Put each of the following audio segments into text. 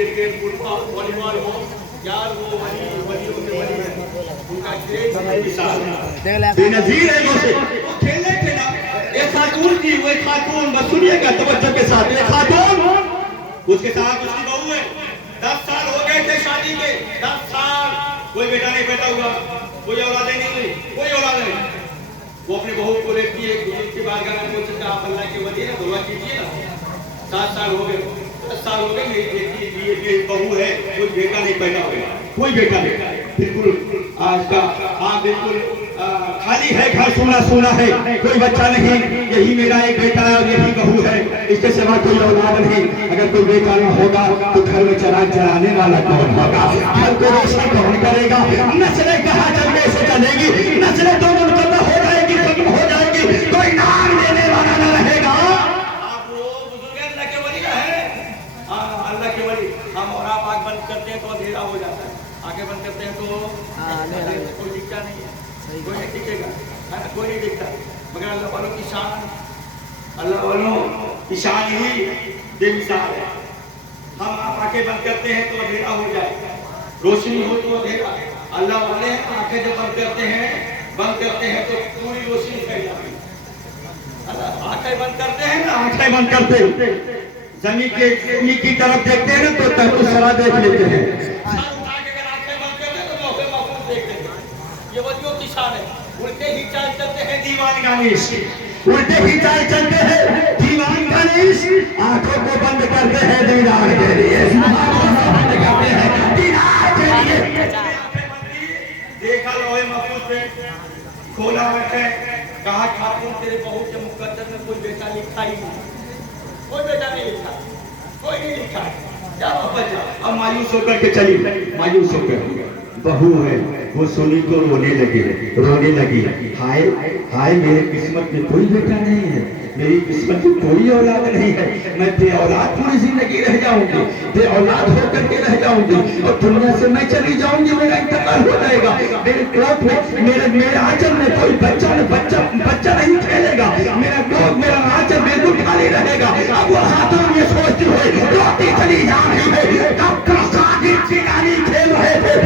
Cricket football volleyball हो यार, वो वलियों के वली है, उनका खेल बेनजीर है। वो खेलने के ना एक खातून की, वो एक खातून बस सुनिएगा तवज्जो के साथ, एक खातून उसके साथ उसकी बहू है, 10 साल हो गए थे शादी के, 10 साल कोई बेटा नहीं पैदा हुआ, कोई औलादे नहीं हुई, कोई औलाद नहीं। वो अपनी बहू को लेती है की बारगाह में, बोलते आप अल्लाह के वली है, दुआ कीजिए ना। 7 साल हो गए, 10 साल हो गए, मेरी बेटी ये बहू है, कोई बेटा नहीं पैदा हुआ, कोई बेटा नहीं, बिल्कुल आज का हाँ बिल्कुल खाली है घर, सोना सोना है, कोई बच्चा नहीं, यही मेरा एक बेटा है और यही बहू है, इसके सिवा कोई औलाद नहीं। अगर कोई बेटा न होगा तो घर में चराग चराने वाला कौन होगा, घर को रोशन कौन करेगा, नस्लें कहाँ चलने से चलेगी, नस्लें तो मुनक़ता हो जाएगी, खत्म हो जाएगी, कोई नाम लेने वाला न रहेगा। आप वो बुजुर्ग अल्लाह के वली है, अल्लाह के वली। हम और आप आँख बंद करते हैं तो अंधेरा हो जाता है, आंखें बंद करते हैं तो कोई दिखता नहीं है, कोई नहीं दिखेगा, कोई नहीं दिखता, मगर अल्लाह वालों की शान, अल्लाह वालों की शान ही बेमिसाल है। हम आप आंखें बंद करते हैं तो अंधेरा हो जाए, रोशनी हो तो अंधेरा। अल्लाह वाले आंखें जब बंद करते हैं तो पूरी रोशनी फैल जाती है। आंखें बंद करते हैं ना, आंखें बंद करते जमीन की तरफ देखते हैं ना तो तहत सरा देख लेते हैं, ये वलियों की शान है। उल्टे ही चाल चलते हैं दीवान गानिश, उल्टे ही चाल चलते हैं दीवान गानिश, आंखों को बंद करते हैं दीदार के लिए, बंद करते हैं दीदार के लिए। देखा लोहे महफूज पे खोला है, कहा खातून तेरे बहू के मुकद्दर में कोई बेटा लिखा ही नहीं, कोई बेटा नहीं लिखा, कोई नहीं लिखा। क्या वापस जाओ, अब मायूस होकर के चली, मायूस होकर बहू है वो सुनी तो रोने लगी, हाय हाय मेरे किस्मत में कोई बेटा नहीं है, मेरी किस्मत में कोई औलाद नहीं है, मैं बेऔलाद पूरी जिंदगी रह जाऊंगी, बेऔलाद होकर के रह जाऊंगी और दुनिया से मैं चली जाऊंगी, मेरा इंतकाल हो जाएगा, मेरे क्रोध में मेरे आंचल में कोई बच्चा नहीं खेलेगा, मेरा क्रोध मेरा आंचल बिल्कुल खाली रहेगा। अब वो खातून ये सोचती हुई रोती चली जा रही है, तब खेल रहे थे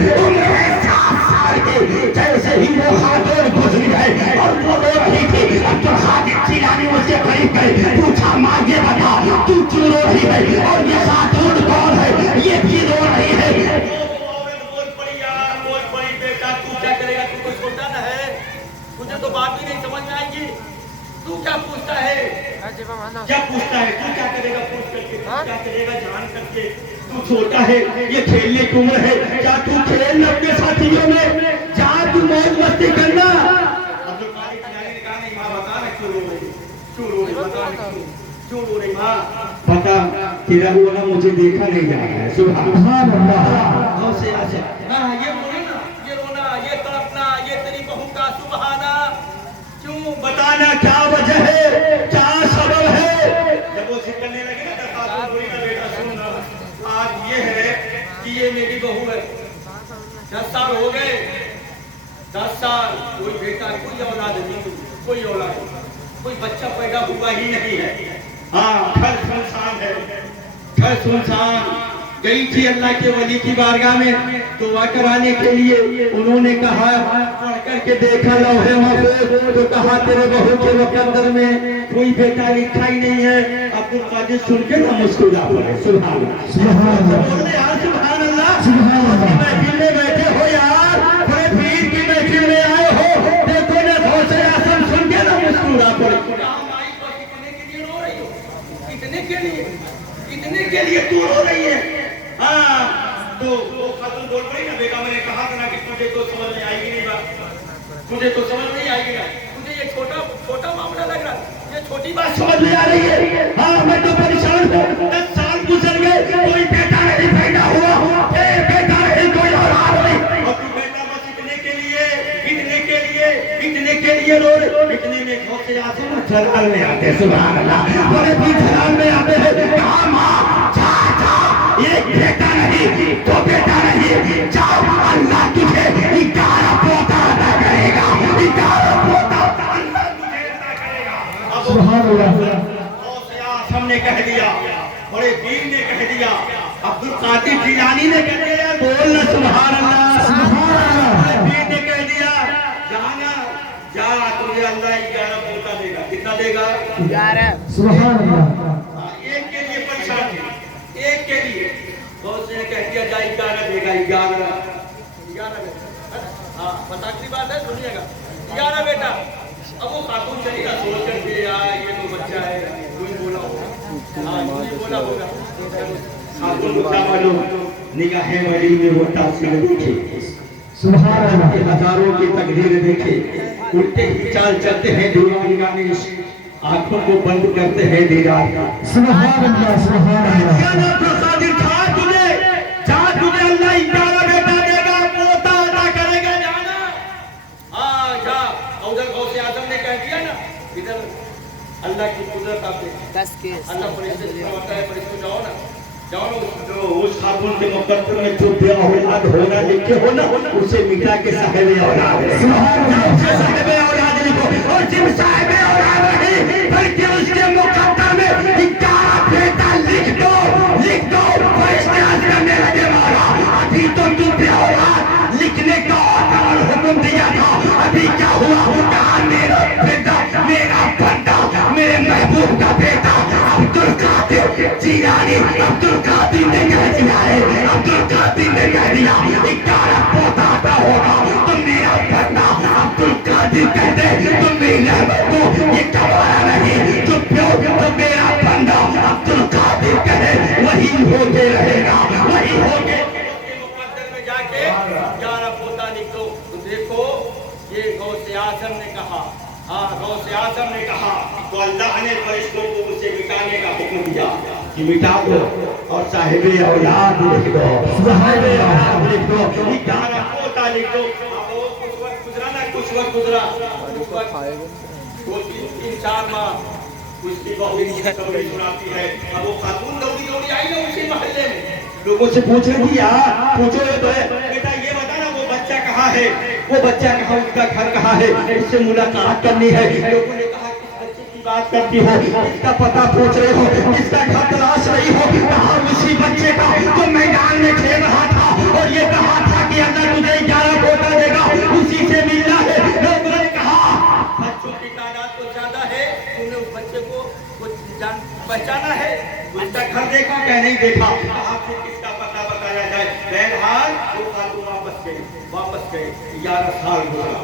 जैसे ही वो खातून गुजरी है और वो रो रही थी, अब्दुल खादिर जिलानी उससे करीब गए, पूछा माँ ये बता तू क्यों रो रही है और ये खातून कौन है, ये भी रो रही है। बोल पड़ी यार, बोल पड़ी बेटा, तू क्या करेगा, तू कोई छोटा ना है, मुझे तो बात भी नहीं समझ में आएगी, तू क्या पूछता है, क्या पूछता है, तू क्या करेगा पूछ करके, क्या करेगा जान करके, तू छोटा है, ये खेलने की उम्र है, क्या तू खेल अपने साथियों में, जा तू मौज मस्ती करना। अब्दुल कादिर जिलानी ने कहा नहीं माँ बता ना क्यों रो रही, क्यों रो रही, बता क्यों रो रही माँ, बता तेरा रोना मुझे देखा नहीं जा रहा है, सुभान अल्लाह। हाँ ये बोले ना, ये रोना, ये तड़पना, ये तेरी बहू का सुबहाना, क्यों बताना क्या वजह है, क्या सबब है। जब वो जिक्र करने लगे ना बेटा सुनना, आज ये है कि ये मेरी बहू है, 10 साल हो गए, 10 साल कोई बेटा, कोई औलाद नहीं, कोई औलाद, कोई बच्चा पैदा हुआ ही नहीं है। हाँ घर सुनसान है, घर सुनसान। गई थी अल्लाह के वली की बारगाह में दुआ कराने के लिए, उन्होंने कहा पढ़ करके देखा लौहे महफूज तो कहा तेरे बहू के मुकद्दर में कोई बेटा लिखा ही नहीं है। अब्दुल कादिर सुन के ना मुस्कुरा पड़े, सुभान अल्लाह, सुभान अल्लाह। महफिल में बैठे हो यार, बड़े पीर की महफिल में आए हो, देखो ना दूसरे आसन सुन के ना मुस्कुरा पड़े। कितने के लिए तू रो रही है। हाँ तो वो खातून बोल पड़ी ना, बेटा मैंने कहा था ना कि तुझे तो समझ में आएगी नहीं बात, तुझे तो समझ नहीं आएगी ना, तुझे ये छोटा मामला लग रहा है, ये छोटी बात समझ में आ रही है। हाँ मैं तो परेशान हूँ, 10 साल गुजर गए, कोई बेटा नहीं पैदा हुआ, बेटा नहीं, कोई औलाद नहीं, और तू बेटा बस इतने के लिए रो रहे, इतने में बहुत से आंसू झलाल में आते, सुभान अल्लाह, बड़े भी झलाल में आते हैं। कहा माँ एक बेटा नहीं तो बेटा नहीं, जाओ अल्लाह तुझे 11 पोता अदा करेगा, 11 पोता अल्लाह तुझे अदा करेगा। सुभान अल्लाह। हमने कह दिया, बड़े वीर ने कह दिया, अब्दुल कादिर कादिर जिलानी ने कह दिया यार बोल ना सुभान अल्लाह सुभान अल्लाह। पीर ने कह दिया जाना जा तुझे अल्लाह 11 पोता देगा। कितना देगा? 11 सुभान अल्लाह। एक के लिए परेशान थी, एक के लिए बहुत से ने कह दिया जा 11 देगा। 11 हाँ बताखरी बात है सुनिएगा। 11 बेटा। अब वो खातून चली ना सोच करके यार ये तो बच्चा है कोई बोला होगा। हाँ कोई बोला होगा। खातून को क्या मालूम निगाहें वली में वो तासीर देखे सुभान अल्लाह। हजारों की तकदीर देखे उल्टे ही चाल चलते हैं दीवानी गाने आंखों को बंद करते हैं दीदार का। सुभान अल्लाह सुभान अल्लाह। प्रसादित था तुझे जा तुझे अल्लाह 11 बेटा देगा पोता अदा करेगा जाना। हाँ जा उधर गौसे आजम ने कह दिया ना इधर अल्लाह की कुदरत आप देखें। 10 के अल्लाह फरिश्ते से फरमाता है फरिश्ते जाओ ना जो उस खातून के मुकद्दर में जो बेऔलाद होना लिखे हो ना उसे मिटा के साहिबे औलाद है। सुभान अल्लाह। उसे साहिबे औलाद लिखो और जिन साहिबे औलाद नहीं बल्कि उसके मुकद्दर में 11 बेटा लिख दो फरिश्ते आजम ने लगे मौला अभी तो तू बेऔलाद लिखने का और हुक्म दिया था। अभी क्या हुआ? कहा मेरा बेटा मेरा बंदा मेरे महबूब का बेटा अब्दुल कादिर जिलानी अब्दुल कादिर ने कह दिया है। अब्दुल कादिर ने कह दिया 11 पोता आता होगा तो मेरा बंदा अब्दुल कादिर कह दे तो मेरी रहमत को ये कमाया नहीं जो प्यो तो मेरा बंदा अब्दुल कादिर कहे वही होके रहेगा वही होके मुकद्दर में जाके 11 पोता लिख दो। तो देखो ये गौसे आजम ने कहा। हाँ गौसे आजम ने कहा तो अल्लाह ने फरिश्तों को उसे मिटाने का हुक्म दिया कि मिटा दो और साहिबे औलाद लिख दो। साहिबे औलाद लिख दो 11 पोता लिख दो। अब वो कुछ वक्त गुजरा ना कुछ वक्त गुजरा वो 3-4 माह उसकी बहू कबरी सुनाती है। अब वो खातून दौड़ी आई ना उसी मोहल्ले में लोगों से पूछ रही थी यार पूछो ये तो है बेटा ये बता ना वो बच्चा कहाँ है वो बच्चा कहाँ उसका घर कहाँ है इससे मुलाकात करनी है। लोगों ने कहा किस बच्चे की बात करती हो इसका पता पूछ रहे हो इसका घर तलाश रही हो। कहा उसी बच्चे का जो मैदान में खेल रहा था और ये कहा था कि अल्लाह तुझे 11 पोता देगा उसी से मिलना है। लोगों ने कहा बच्चों की तादाद तो ज्यादा है तूने उस बच्चे को कुछ जान पहचाना है उसका घर देखा क्या नहीं देखा आपको किसका पता बताया जाए। बहरहाल वो खातून वापस गए 11 साल गुजरा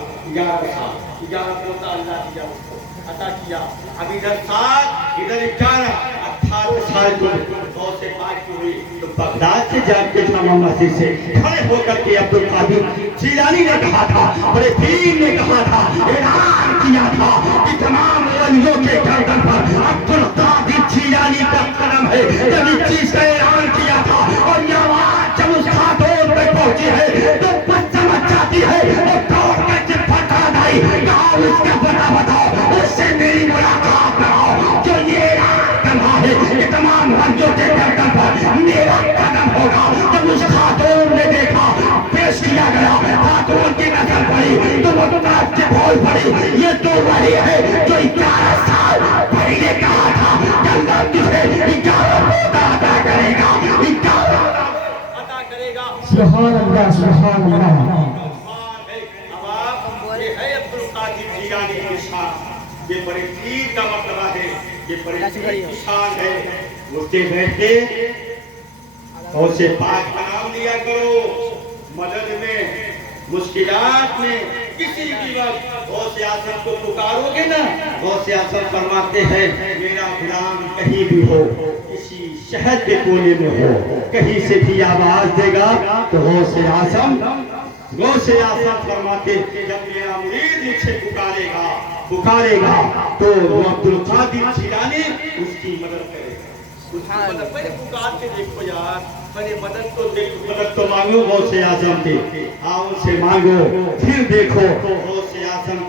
11 पोता अल्लाह दिया उसको अता किया। अब इधर 7 इधर 18 साल की बहुत से बात की हुई तो बगदाद से जाके जामा मस्जिद से खड़े होकर के अब्दुल कादिर जिलानी ने कहा था बड़े पीर ने कहा था ऐलान किया था कि तमाम वलियों के गर्दन पर अब्दुल कादिर जिलानी का कदम है। जब इस चीज का ऐलान किया था और ये आवाज जब उस खातून पे पहुंची है तो चमक जाती है और दौड़ कर चिपटा आई कहा उसका पता बताओ उससे मेरी मुलाकात कराओ जो ये कहा है कि तमाम वलियों के गर्दन पर मेरा कदम होगा। जब उस खातून ने देखा पेश किया गया खातून की नजर पड़ी तो वो नाक से बोल पड़ी ये तो वही है जो 11 साल पहले कहा था कि अल्लाह तुझे 11 पोता अदा करेगा 11 अदा करेगा। सुभान अल्लाह सुभान अल्लाह। अब आप ये है अब्दुल कादिर जिलानी की शान ये बड़े पीर का मर्तबा है ये बड़े पीर की शान है। उठते बैठते और से पाक का नाम लिया करो मदद में मुश्किलात में किसी भी वक्त गौसे आज़म को पुकारोगे ना गौसे आज़म फरमाते हैं मेरा गुलाम कहीं भी हो किसी शहर के कोने में हो कहीं से भी आवाज देगा तो गौसे आज़म फरमाते जब मेरा मुरीद मुझसे पुकारेगा तो वो अब्दुल कादिर जिलानी उसकी मदद करेगा। उसकी मदद पहले पुकार के देखो यार पहले मदद तो मांगो गौसे आज़म के हाँ उनसे मांगो फिर देखो गौसे आज़म